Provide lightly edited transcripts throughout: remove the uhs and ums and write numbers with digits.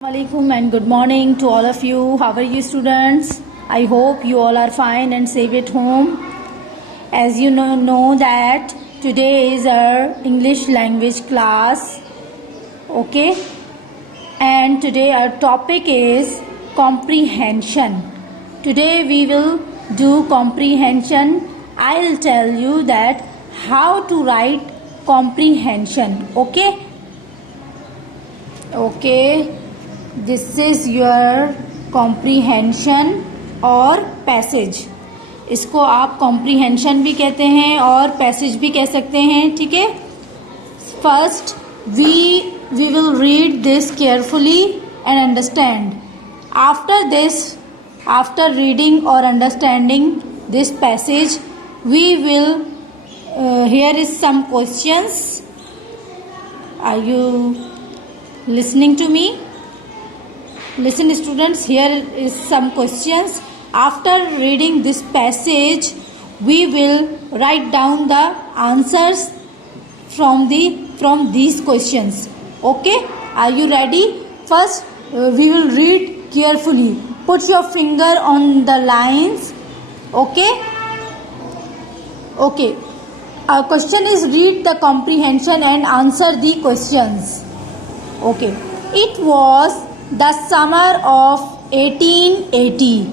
Assalamualaikum and good morning to all of you. How are you students? I hope you all are fine and safe at home. As you know that today is our English language class. Okay? And today our topic is comprehension. Today we will do comprehension. I'll tell you that how to write comprehension. Okay? Okay. This is your comprehension और passage. इसको आप comprehension भी कहते हैं और passage भी कह सकते हैं. ठीक है. First we will read this carefully and understand. After this, after reading और understanding this passage, we will hear is some questions. Are you listening to me? Listen students, here is some questions. After reading this passage, we will write down the answers from these questions. Okay? Are you ready? First, we will read carefully. Put your finger on the lines. Okay? Okay. Our question is read the comprehension and answer the questions. Okay. It was the summer of 1880.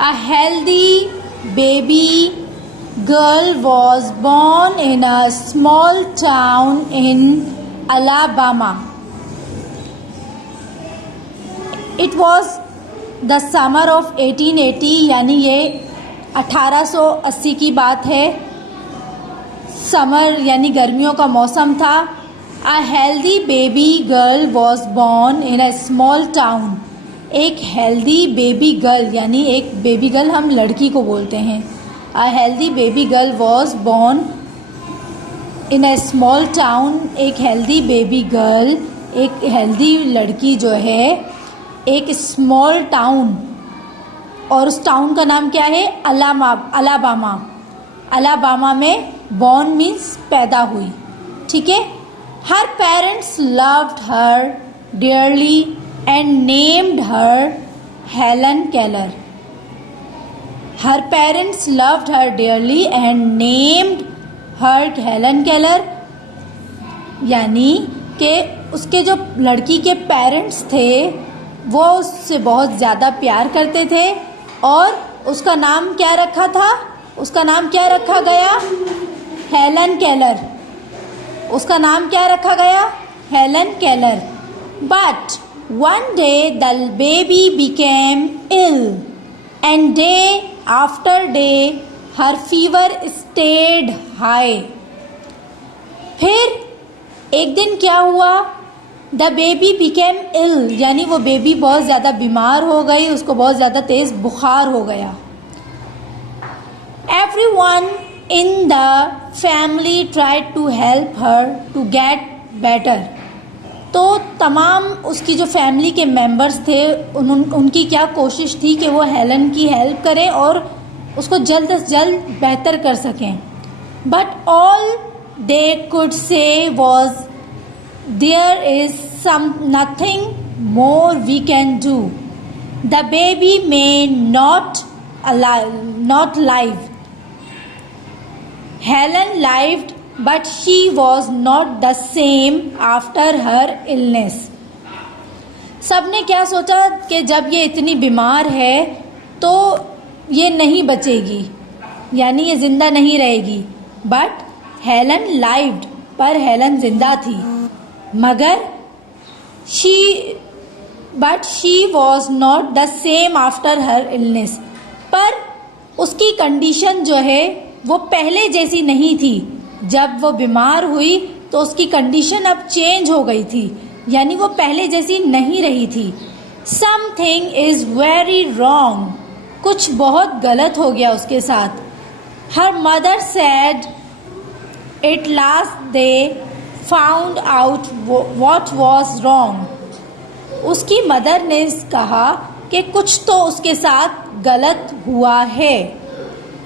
A healthy baby girl was born in a small town in Alabama. It was the summer of 1880, यानी ये 1880 की बात है. Summer यानी गर्मियों का मौसम था. A healthy baby girl was born in a small town. एक healthy baby girl यानी एक baby girl हम लड़की को बोलते हैं. A healthy baby girl was born in a small town. एक healthy baby girl, एक healthy लड़की जो है एक small town, और उस टाउन का नाम क्या है? अलाबामा. अलाबामा में born means पैदा हुई. ठीक है. Her parents loved her dearly and named her Helen Keller. Her parents loved her dearly and named her Helen Keller. यानी कि उसके जो लड़की के पेरेंट्स थे वो उससे बहुत ज़्यादा प्यार करते थे और उसका नाम क्या रखा था? उसका नाम क्या रखा गया? Helen Keller. उसका नाम क्या रखा गया? Helen Keller. But one day the baby became ill and day after day her fever stayed high. फिर एक दिन क्या हुआ? द बेबी बिकेम इल यानी वो बेबी बहुत ज़्यादा बीमार हो गई, उसको बहुत ज़्यादा तेज़ बुखार हो गया. Everyone in the family tried to help her to get better. तो तमाम उसकी जो फैमिली के मेंबर्स थे उनकी क्या कोशिश थी कि वो हेलन की हेल्प करें और उसको जल्द से जल्द बेहतर कर सकें. But all they could say was there is some nothing more we can do. The baby may not live. Helen lived, but she was not the same after her illness. सबने क्या सोचा कि जब ये इतनी बीमार है तो ये नहीं बचेगी, यानी ये जिंदा नहीं रहेगी. बट हेलन लाइव्ड, पर हेलन जिंदा थी. मगर she was not the same after her illness. पर उसकी कंडीशन जो है वो पहले जैसी नहीं थी. जब वो बीमार हुई तो उसकी कंडीशन अब चेंज हो गई थी, यानी वो पहले जैसी नहीं रही थी. Something is very wrong. कुछ बहुत गलत हो गया उसके साथ. Her mother said at last they found out what was wrong. उसकी मदर ने कहा कि कुछ तो उसके साथ गलत हुआ है.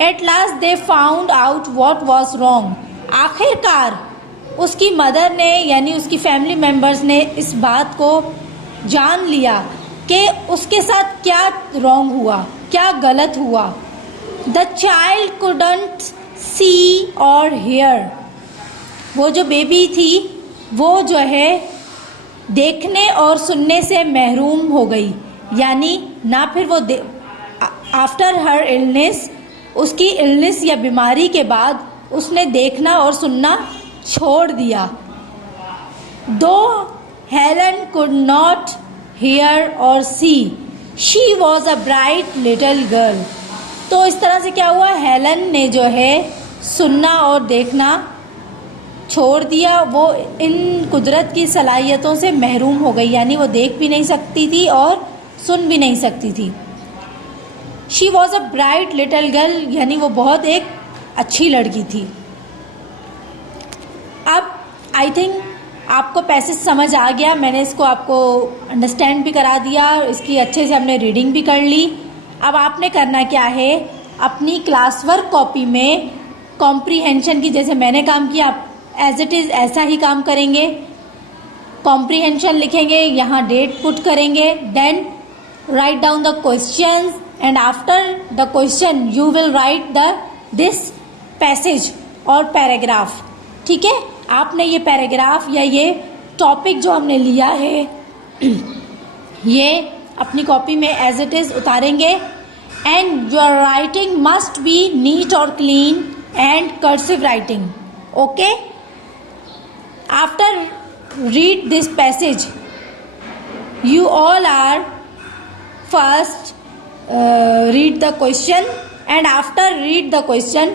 At last they found out what was wrong. आखिरकार उसकी मदर ने यानी उसकी फैमिली मेंबर्स ने इस बात को जान लिया कि उसके साथ क्या रॉन्ग हुआ, क्या गलत हुआ। द चाइल्ड कुडंट सी और हेयर, वो जो बेबी थी वो जो है देखने और सुनने से महरूम हो गई, यानी ना फिर वो आफ्टर हर इलनेस, उसकी इलनेस या बीमारी के बाद उसने देखना और सुनना छोड़ दिया। दो हेलन कुड नॉट hear और see, she was a bright little girl। तो इस तरह से क्या हुआ, हेलन ने जो है सुनना और देखना छोड़ दिया, वो इन कुदरत की सलाहियतों से महरूम हो गई, यानी वो देख भी नहीं सकती थी और सुन भी नहीं सकती थी। She was a bright little girl, यानी वो बहुत एक अच्छी लड़की थी। अब आई थिंक आपको पैसेज समझ आ गया, मैंने इसको आपको अंडरस्टैंड भी करा दिया, इसकी अच्छे से हमने रीडिंग भी कर ली। अब आपने करना क्या है, अपनी क्लास वर्क कॉपी में कॉम्प्रीहेंशन की, जैसे मैंने काम किया, आप एज इट इज़ ऐसा ही काम करेंगे। कॉम्प्रीहेंशन लिखेंगे, यहाँ डेट पुट करेंगे, then write down the questions and after the question you will write this passage और पैराग्राफ। ठीक है, आपने ये पैराग्राफ या ये टॉपिक जो हमने लिया है ये अपनी कॉपी में एज इट इज़ उतारेंगे। And your writing must be neat और clean and cursive writing. Okay, after read this passage you all are first read the question and after read the question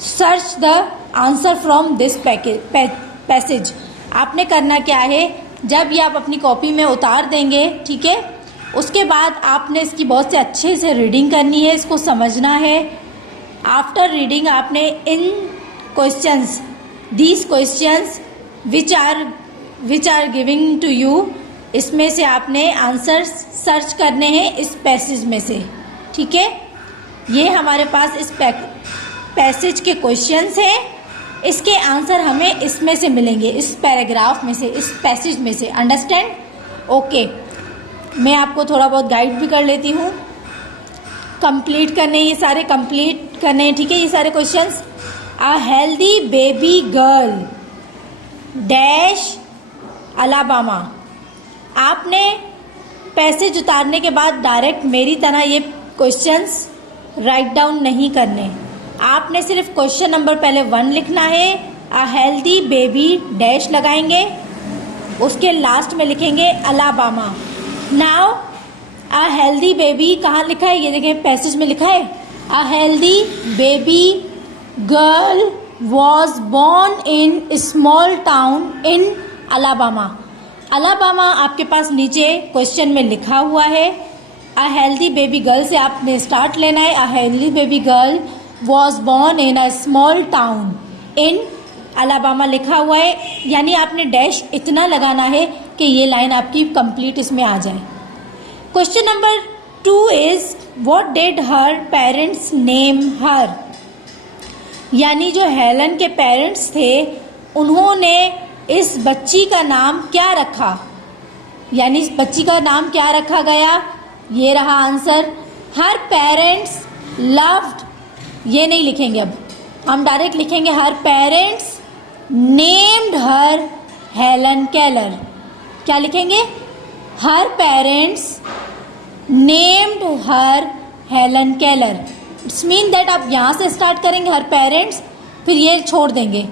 search the answer from this passage। आपने करना क्या है, जब ये आप अपनी copy में उतार देंगे, ठीक है, उसके बाद आपने इसकी बहुत से अच्छे से रीडिंग करनी है, इसको समझना है। आफ्टर रीडिंग आपने इन questions, these questions which are giving to you, इसमें से आपने आंसर सर्च करने हैं इस पैसेज में से। ठीक है, ये हमारे पास इस पैसेज के क्वेश्चंस हैं, इसके आंसर हमें इसमें से मिलेंगे, इस पैराग्राफ में से, इस पैसेज में से। अंडरस्टैंड? ओके, मैं आपको थोड़ा बहुत गाइड भी कर लेती हूँ। कंप्लीट करने, ये सारे कंप्लीट करने हैं, ठीक है, ये सारे questions. A healthy baby girl dash Alabama. आपने पैसेज उतारने के बाद डायरेक्ट मेरी तरह ये क्वेश्चंस राइट डाउन नहीं करने, आपने सिर्फ क्वेश्चन नंबर पहले 1 लिखना है। अ हेल्दी बेबी डैश लगाएंगे, उसके लास्ट में लिखेंगे Alabama. Now a healthy baby कहाँ लिखा है, ये देखिए पैसेज में लिखा है, a healthy baby girl was born in small town in Alabama. Alabama आपके पास नीचे क्वेश्चन में लिखा हुआ है। अ हेल्दी बेबी गर्ल से आपने स्टार्ट लेना है। A healthy baby girl was born in a small town in Alabama लिखा हुआ है, यानी आपने डैश इतना लगाना है कि ये लाइन आपकी कंप्लीट इसमें आ जाए। Question number 2 is what did her parents name her, यानी जो हेलन के पेरेंट्स थे उन्होंने इस बच्ची का नाम क्या रखा, यानी इस बच्ची का नाम क्या रखा गया, ये रहा आंसर। हर पेरेंट्स लव्ड, ये नहीं लिखेंगे, अब हम डायरेक्ट लिखेंगे her parents named her Helen Keller. क्या लिखेंगे, her parents named her Helen Keller. It's mean that आप यहाँ से स्टार्ट करेंगे हर पेरेंट्स, फिर ये छोड़ देंगे,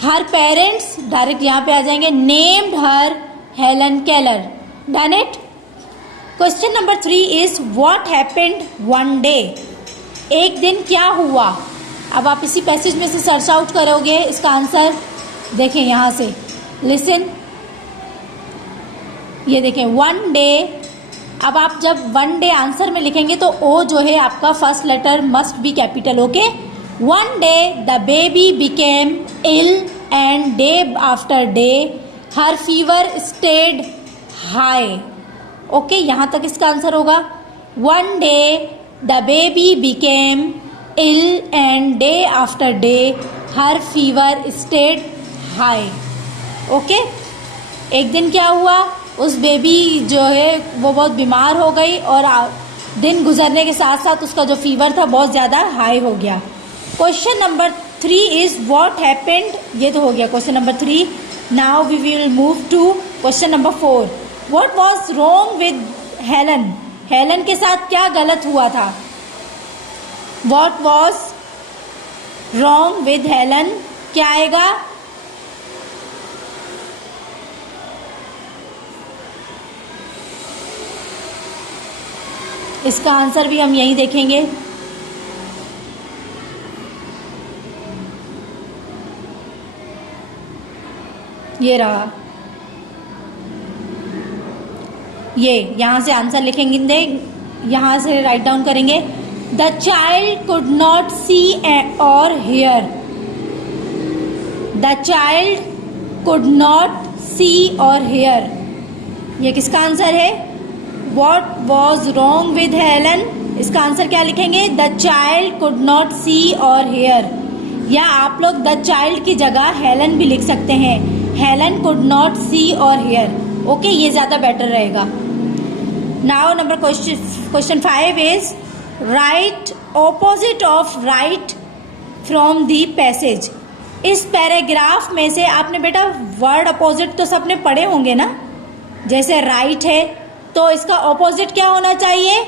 हर पेरेंट्स डायरेक्ट यहाँ पे आ जाएंगे, named her Helen Keller. Done it. Question number 3 is what happened one day, एक दिन क्या हुआ। अब आप इसी पैसेज में से सर्च आउट करोगे इसका आंसर, देखें यहाँ से, लिसन, ये देखें वन डे। अब आप जब वन डे आंसर में लिखेंगे तो ओ जो है आपका first letter must be capital. Okay, one day the baby became ill and day after day her fever stayed high. Okay, यहाँ तक इसका आंसर होगा, one day the baby became ill and day after day her fever stayed high. Okay, एक दिन क्या हुआ, उस baby जो है वो बहुत बीमार हो गई और दिन गुजरने के साथ साथ उसका जो फीवर था बहुत ज़्यादा हाई हो गया। Question number 3 is what happened, ये तो हो गया question number 3। Now we will move to question number 4। What was wrong with Helen, Helen के साथ क्या गलत हुआ था? What was wrong with Helen, क्या आएगा? इसका आंसर भी हम यहीं देखेंगे। ये रहा, ये यहाँ से आंसर लिखेंगे, यहाँ से राइट डाउन करेंगे। The child could not see or hear, the child could not see or hear, ये किसका आंसर है? What was wrong with Helen, इसका आंसर क्या लिखेंगे? The child could not see और हेयर, या आप लोग द चाइल्ड की जगह हेलन भी लिख सकते हैं। हेलन कुड नॉट सी और हेयर, ओके, ये ज्यादा बेटर रहेगा। Now number question 5 is right opposite of right from the passage. इस पैराग्राफ में से आपने बेटा वर्ड अपोजिट तो सबने पढ़े होंगे ना, जैसे राइट है तो इसका ऑपोजिट क्या होना चाहिए?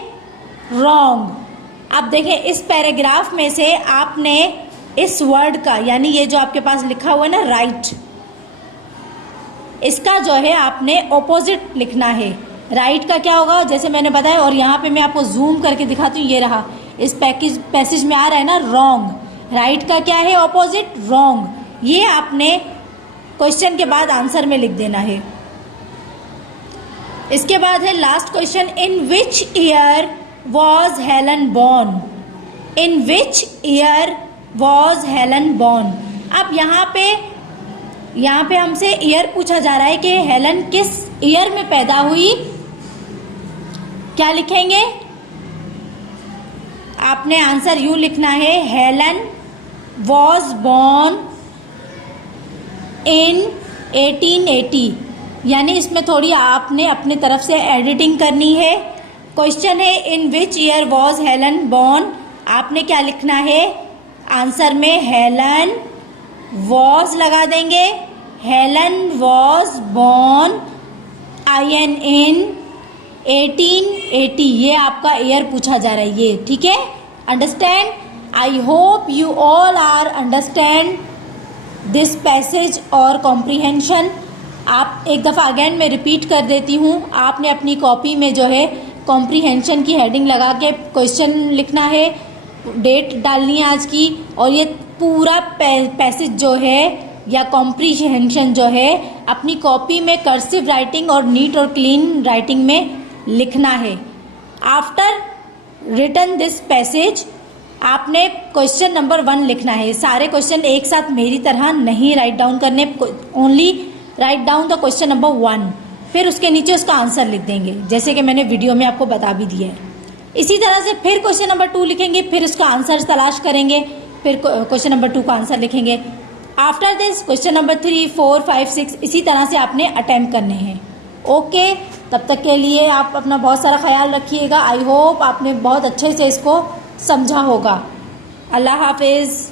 रॉन्ग। अब देखें इस पैराग्राफ में से आपने इस वर्ड का, यानी ये जो आपके पास लिखा हुआ है ना राइट, इसका जो है आपने ऑपोजिट लिखना है। राइट का क्या होगा जैसे मैंने बताया, और यहाँ पे मैं आपको जूम करके दिखाती हूँ, ये रहा इस पैसेज में आ रहा है ना रॉन्ग। राइट का क्या है ऑपोजिट? रॉन्ग। ये आपने क्वेश्चन के बाद आंसर में लिख देना है। इसके बाद है last question, in which year was Helen born, in which year was Helen born. अब यहाँ पे हमसे ईयर पूछा जा रहा है कि हेलन किस ईयर में पैदा हुई। क्या लिखेंगे? आपने आंसर यूं लिखना है, हेलन वॉज बॉर्न इन 1880, यानी इसमें थोड़ी आपने अपनी तरफ से एडिटिंग करनी है। क्वेश्चन है in which year was Helen born, आपने क्या लिखना है आंसर में? हेलन वॉज लगा देंगे, हेलन वॉज बॉर्न IN इन 1880, ये आपका ईयर पूछा जा रहा है ये, ठीक है? Understand? I hope you all are understand this passage और कॉम्प्रीहेंशन। आप एक दफ़ा अगेन मैं रिपीट कर देती हूँ, आपने अपनी कॉपी में जो है कॉम्प्रीहेंशन की हेडिंग लगा के क्वेश्चन लिखना है, डेट डालनी है आज की, और ये पूरा पैसेज जो है या कॉम्प्रीहेंशन जो है अपनी कॉपी में कर्सिव राइटिंग और नीट और क्लीन राइटिंग में लिखना है। आफ्टर रिटन दिस पैसेज आपने क्वेश्चन नंबर 1 लिखना है। सारे क्वेश्चन एक साथ मेरी तरह नहीं राइट डाउन करने, only right down the question number 1, फिर उसके नीचे उसका आंसर लिख देंगे, जैसे कि मैंने वीडियो में आपको बता भी दिया है। इसी तरह से फिर क्वेश्चन नंबर 2 लिखेंगे, फिर उसका आंसर तलाश करेंगे, फिर क्वेश्चन नंबर 2 का आंसर लिखेंगे। आफ्टर दिस क्वेश्चन नंबर 3, 4, 5, 6 इसी तरह से आपने अटेम्प्ट करने हैं। ओके, तब तक के लिए आप अपना बहुत सारा ख्याल रखिएगा। आई होप आपने बहुत अच्छे से इसको समझा होगा। अल्लाह हाफिज़।